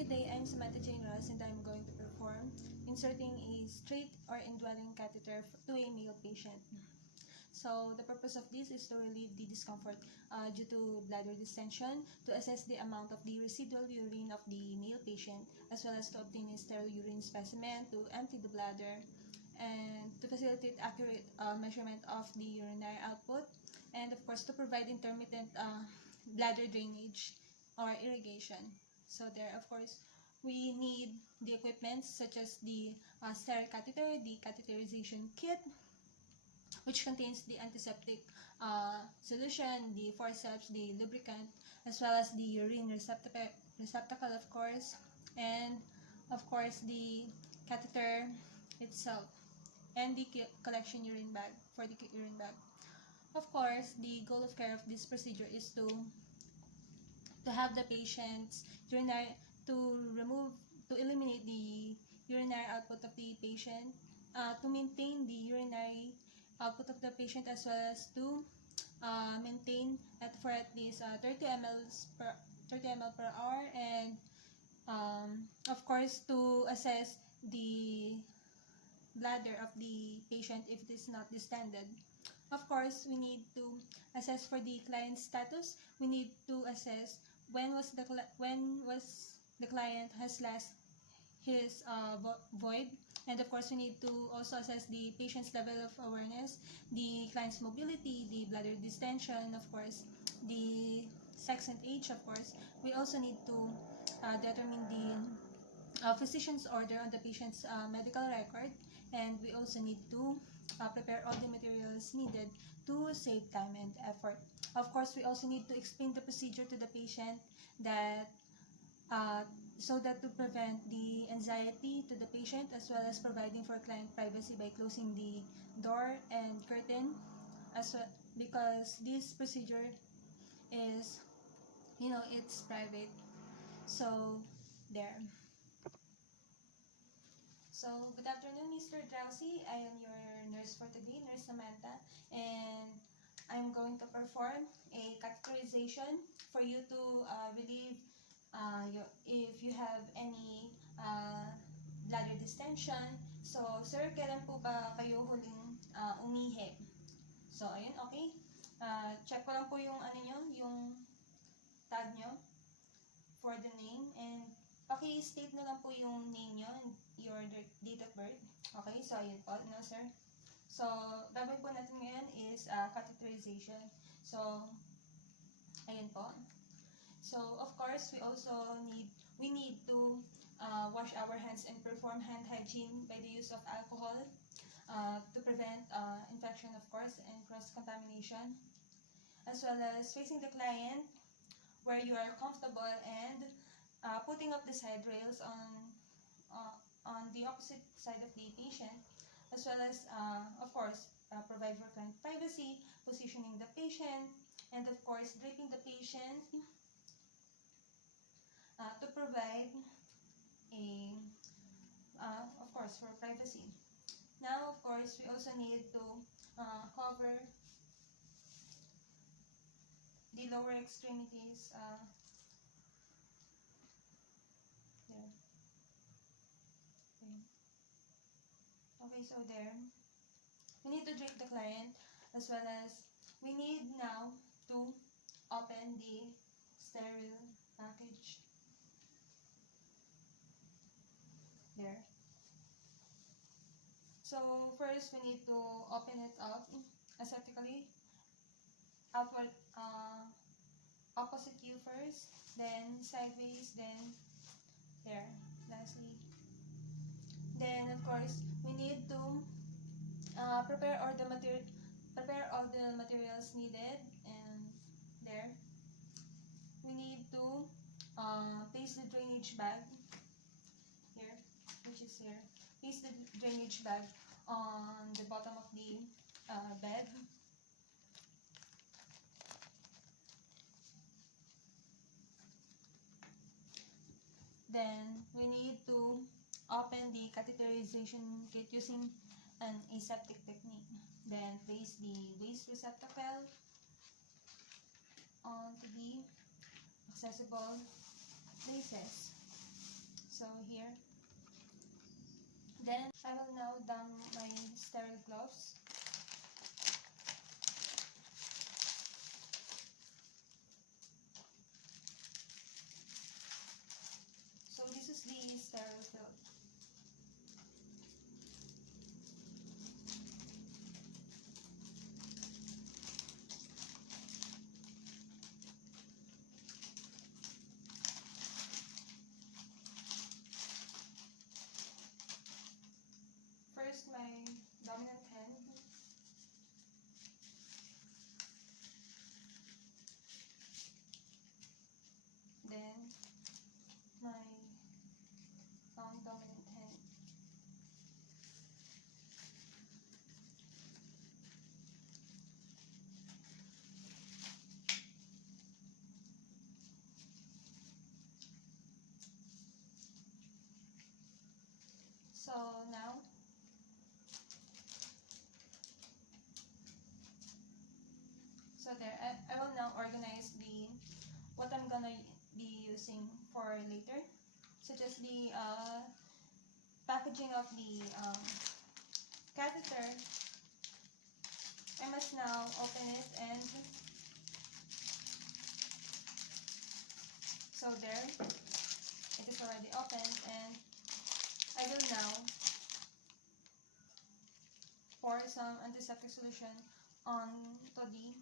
Good day, I'm Samantha Jane Ross and I'm going to perform inserting a straight or indwelling catheter to a male patient. So the purpose of this is to relieve the discomfort due to bladder distension, to assess the amount of the residual urine of the male patient, as well as to obtain a sterile urine specimen to empty the bladder, and to facilitate accurate measurement of the urinary output, and of course to provide intermittent bladder drainage or irrigation. So there, of course, we need the equipment such as the sterile catheter, the catheterization kit, which contains the antiseptic solution, the forceps, the lubricant, as well as the urine receptacle, of course, and of course the catheter itself, and the collection urine bag for the urine bag. Of course, the goal of care of this procedure is to have the patient's urinary, to eliminate the urinary output of the patient, to maintain the urinary output of the patient, as well as to maintain for at least 30 ml per hour, and of course to assess the bladder of the patient if it is not distended. Of course, we need to assess for the client's status. We need to assess when was the client has last his void, and of course we need to also assess the patient's level of awareness, the client's mobility, the bladder distension, of course, the sex and age. Of course, we also need to determine the physician's order on the patient's medical record, and we also need to prepare all the materials needed to save time and effort. Of course, we also need to explain the procedure to the patient, that so that to prevent the anxiety to the patient, as well as providing for client privacy by closing the door and curtain, as well, because this procedure is, it's private. So there. So, good afternoon, Mr. Drowsy. I am your nurse for today, Nurse Samantha, and I'm going to perform a catheterization for you to relieve if you have any bladder distension. So, sir, kailan po ba kayo huling umihi? So, ayun, okay. Check ko lang po yung yung tag nyo for the name, and paki-state na lang po yung name nyo and your date of birth. Okay, so ayun po, no sir. So, gagawin po natin ngayon is catheterization. So, ayun po. So, of course, we need to wash our hands and perform hand hygiene by the use of alcohol to prevent infection, of course, and cross-contamination, as well as facing the client where you are comfortable, and putting up the side rails on the opposite side of the patient, as well as, of course, provide for client privacy, positioning the patient, and of course, draping the patient to provide of course, for privacy. Now, of course, we also need to cover the lower extremities. There. Okay, so there. We need to drape the client, as well as we need now to open the sterile package. There. So first, we need to open it up aseptically, outward, opposite you first, then sideways, then there, lastly. Then, of course, we need to prepare all the materials needed, and there. We need to place the drainage bag here, which is here. Place the drainage bag on the bottom of the bed. Then, we need to open the catheterization kit using an aseptic technique. Then, place the waste receptacle onto the accessible places. So here. Then I will now don my sterile gloves. So this is the sterile field. First, my dominant hand. Then, my non-dominant hand. So now, I will now organize what I'm gonna be using for later, such as the packaging of the catheter. I must now open it, and so there, it is already opened, and I will now pour some antiseptic solution onto the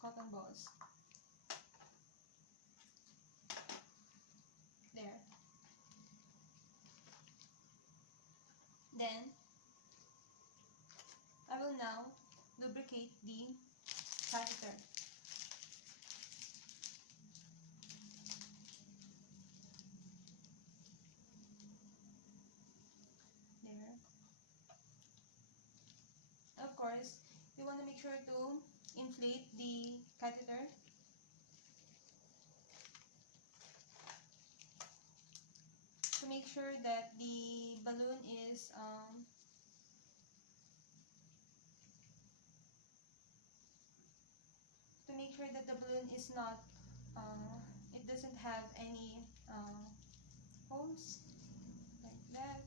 cotton balls. There. Then, I will now lubricate the catheter. There. Of course, you want to make sure to inflate the catheter. To make sure that the balloon is not, it doesn't have any holes, like that.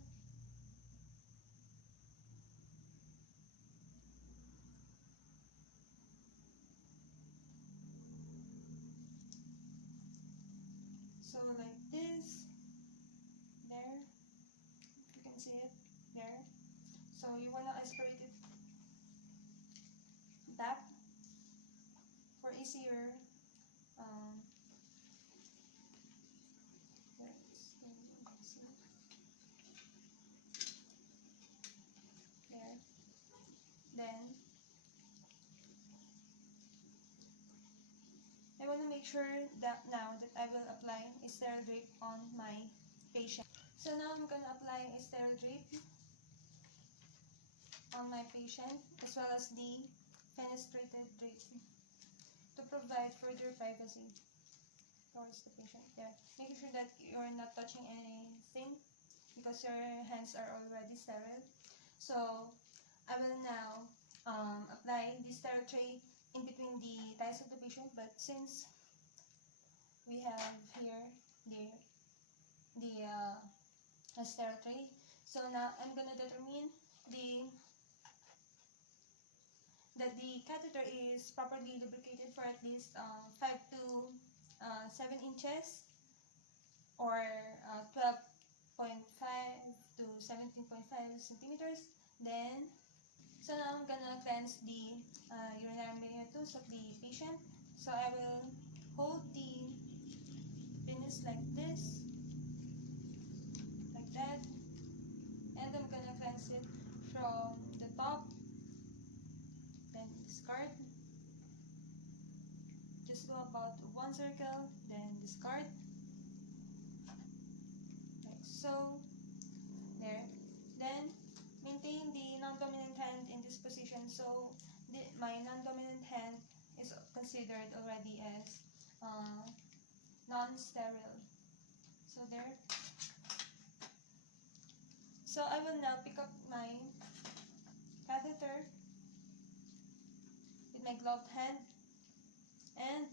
So like this, there, you can see it, there. So you want to aspirate it back for easier there. Then I want to make sure that now that I will apply a sterile drape on my patient. So now I'm going to apply a sterile drape on my patient, as well as the fenestrated drape, to provide further privacy towards the patient. There, making sure that you're not touching anything because your hands are already sterile. So I will now apply the sterile tray in between the thighs of the patient, but since we have here the sterile tray, so now I'm gonna determine that the catheter is properly lubricated for at least 5 to 7 inches, or 12.5 to 17.5 centimeters. Then, so now I'm gonna cleanse the urinary meatus of the patient. So I will hold the penis like this, like that, and I'm gonna cleanse it from the top. Then discard. Just go about 1 circle, then discard. Like so. There. Then maintain the non-dominant hand in this position. So my non-dominant hand is considered already as non-sterile. So there. So I will now pick up my catheter with my gloved hand, and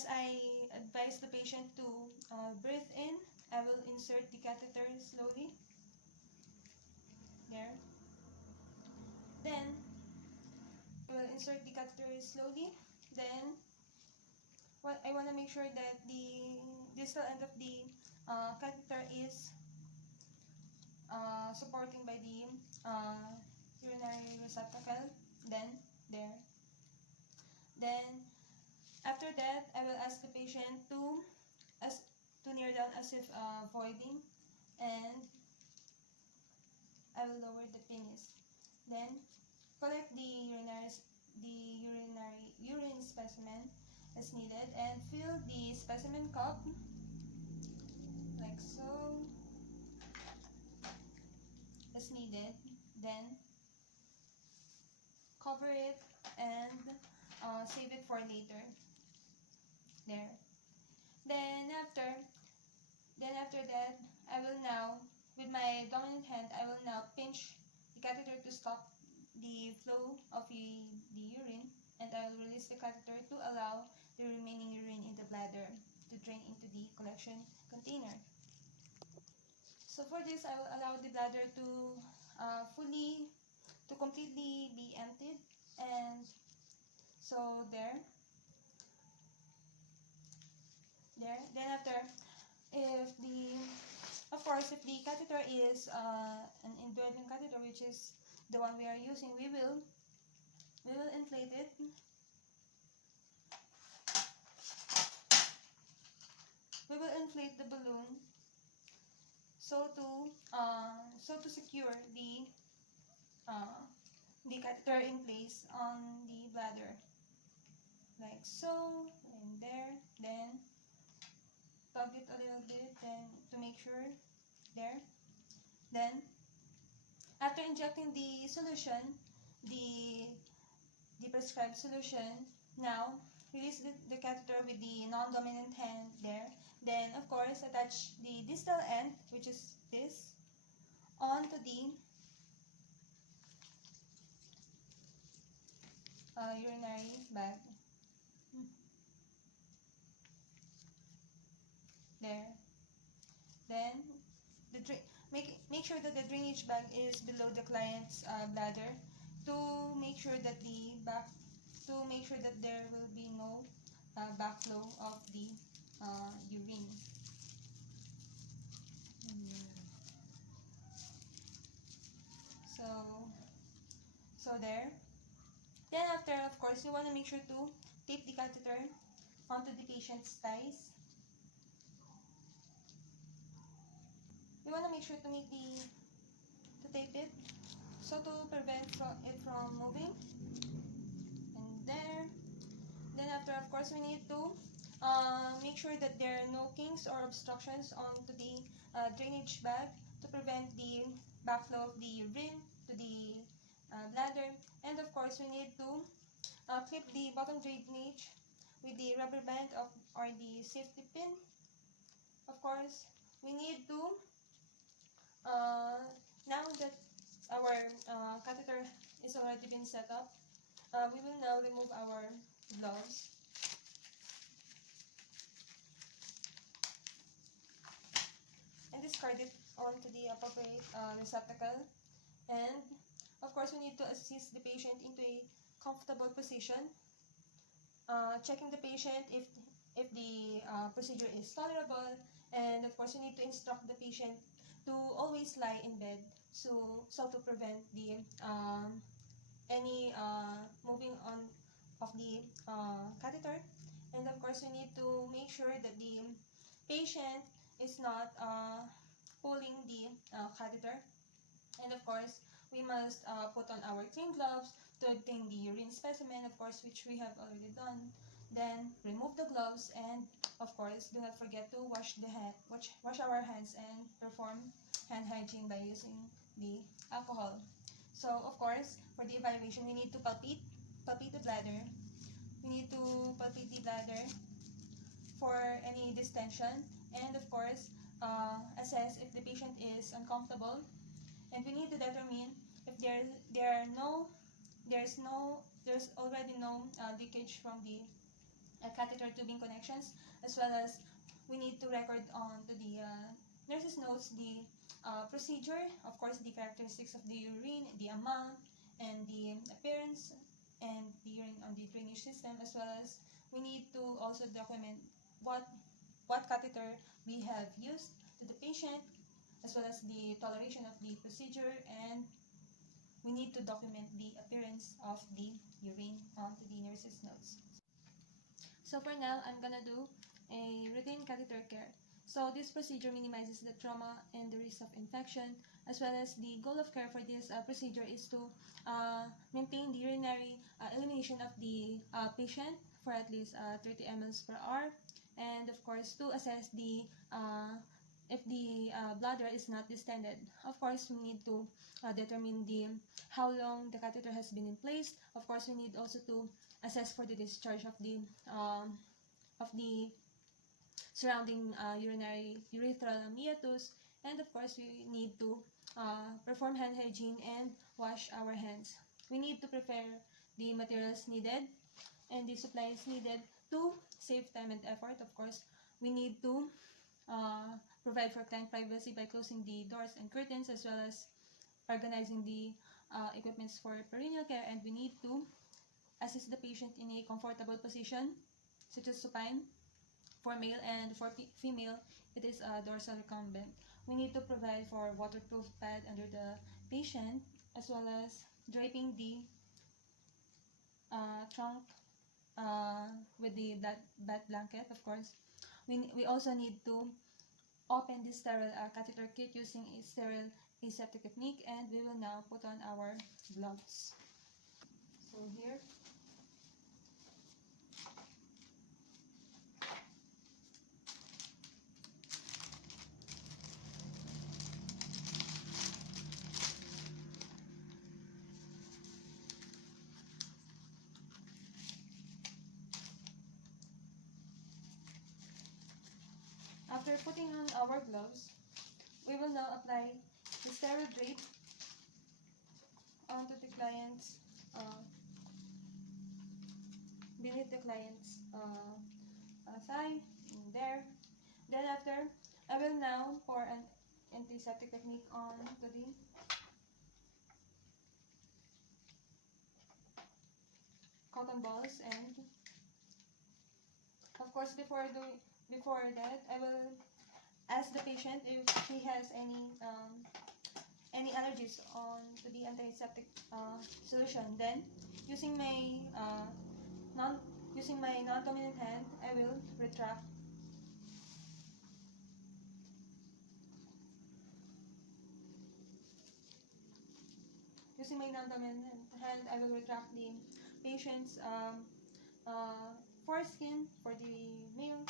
as I advise the patient to breathe in, I will insert the catheter slowly. There. Then, we will insert the catheter slowly. Then, I want to make sure that the distal end of the catheter is supporting by the urinary receptacle. Then, there. Then, after that, I will ask the patient to kneel down as if voiding, and I will lower the penis. Then, collect the urine specimen as needed, and fill the specimen cup like so as needed. Then, cover it and save it for later. There. Then after that, I will now, with my dominant hand, I will now pinch the catheter to stop the flow of the urine, and I will release the catheter to allow the remaining urine in the bladder to drain into the collection container. So for this, I will allow the bladder to completely be emptied, and so there. Then after, of course, if the catheter is an indwelling catheter, which is the one we are using, we will inflate it. We will inflate the balloon so to secure the catheter in place on the bladder, like so, and there. Then tug it a little bit, then to make sure. There. Then after injecting the solution, the prescribed solution, now release the catheter with the non-dominant hand. There. Then of course attach the distal end, which is this, onto the urinary bag. There. Then make sure that the drainage bag is below the client's bladder to make sure that there will be no backflow of the urine. So there. Then after, of course, you want to make sure to tape the catheter onto the patient's thighs. You want to make sure to tape it so to prevent it from moving. And there. Then after, of course, we need to make sure that there are no kinks or obstructions onto the drainage bag to prevent the backflow of the urine to the bladder. And of course, we need to clip the bottom drainage with the rubber band or the safety pin. Of course, we need to, now that our catheter is already been set up, we will now remove our gloves. And discard it onto the appropriate receptacle. And of course, we need to assist the patient into a comfortable position, checking the patient if the procedure is tolerable, and of course, we need to instruct the patient to always lie in bed, so to prevent the any moving on of the catheter. And of course, we need to make sure that the patient is not pulling the catheter. And of course, we must put on our clean gloves to obtain the urine specimen, of course, which we have already done. Then remove the gloves, and of course, do not forget to wash our hands and perform hand hygiene by using the alcohol. So of course, for the evaluation, we need to palpate the bladder. We need to palpate the bladder for any distension, and of course, assess if the patient is uncomfortable. And we need to determine if there's already no leakage from the catheter tubing connections, as well as we need to record on to the nurse's notes the procedure, of course the characteristics of the urine, the amount, and the appearance, and the urine on the drainage system, as well as we need to also document what catheter we have used to the patient, as well as the toleration of the procedure, and we need to document the appearance of the urine onto the nurse's notes. So for now, I'm gonna do a routine catheter care. So this procedure minimizes the trauma and the risk of infection, as well as the goal of care for this procedure is to maintain the urinary elimination of the patient for at least 30 mL per hour, and of course to assess the if the bladder is not distended. Of course, we need to determine how long the catheter has been in place. Of course, we need also to assess for the discharge of the surrounding urinary urethral meatus, and of course, we need to perform hand hygiene and wash our hands. We need to prepare the materials needed and the supplies needed to save time and effort. Of course, we need to provide for client privacy by closing the doors and curtains, as well as organizing the equipments for perineal care, and we need to assist the patient in a comfortable position, such as supine for male, and for female, it is dorsal recumbent. We need to provide for waterproof pad under the patient, as well as draping the trunk with the bat blanket, of course. We also need to open the sterile catheter kit using a sterile aseptic technique, and we will now put on our gloves. So here, after putting on our gloves, we will now apply the sterile drape onto the client's beneath the client's thigh, in there. Then after, I will now pour an antiseptic technique onto the cotton balls, and of course before that, I will ask the patient if he has any allergies on to the antiseptic solution. Then, using my non-dominant hand, I will retract. Using my non-dominant hand, I will retract the patient's foreskin for the male.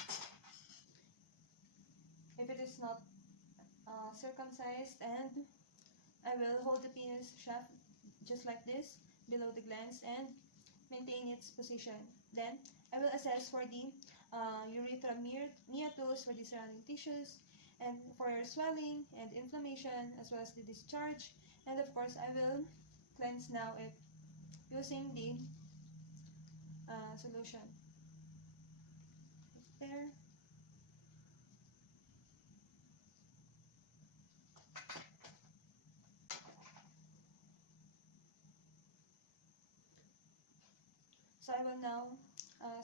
If it is not circumcised, and I will hold the penis shaft just like this below the glans and maintain its position. Then I will assess for the urethral meatus for the surrounding tissues, and for swelling and inflammation, as well as the discharge. And of course, I will cleanse now it using the solution. There. So I will now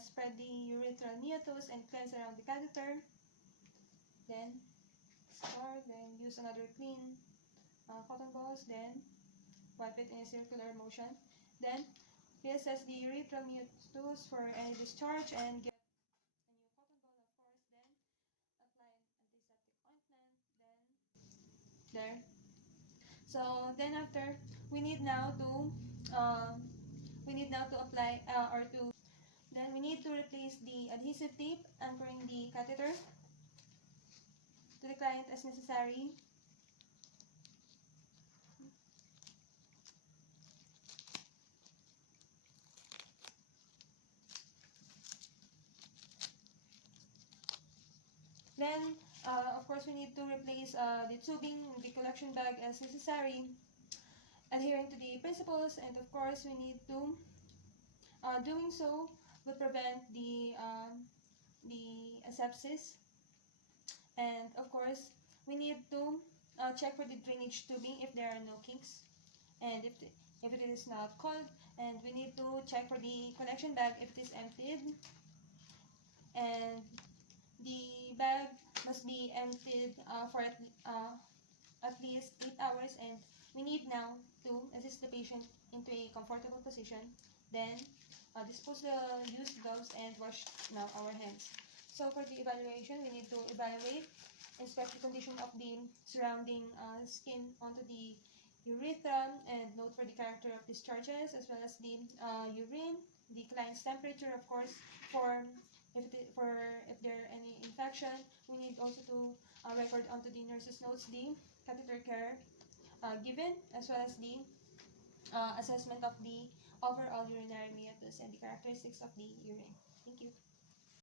spread the urethral meatus and cleanse around the catheter. Then scar, then use another clean cotton balls, then wipe it in a circular motion. Then reassess the urethral meatus for any discharge and get a new cotton ball, of course. Then apply an antiseptic ointment. Then there. So then after, we need now to apply then we need to replace the adhesive tape anchoring the catheter to the client as necessary. Then, of course, we need to replace the tubing in the collection bag as necessary, adhering to the principles, and of course, we need to, doing so, will prevent the asepsis. And of course, we need to check for the drainage tubing if there are no kinks, and if it is not cold, and we need to check for the collection bag if it is emptied, and the bag must be emptied for at least 8 hours, and we need now to assist the patient into a comfortable position, then dispose the used gloves and wash now our hands. So for the evaluation, we need to evaluate, inspect the condition of the surrounding skin onto the urethra, and note for the character of discharges as well as the urine, the client's temperature, of course, for if there are any infection. We need also to record onto the nurse's notes the catheter care given, as well as the assessment of the overall urinary meatus and the characteristics of the urine. Thank you.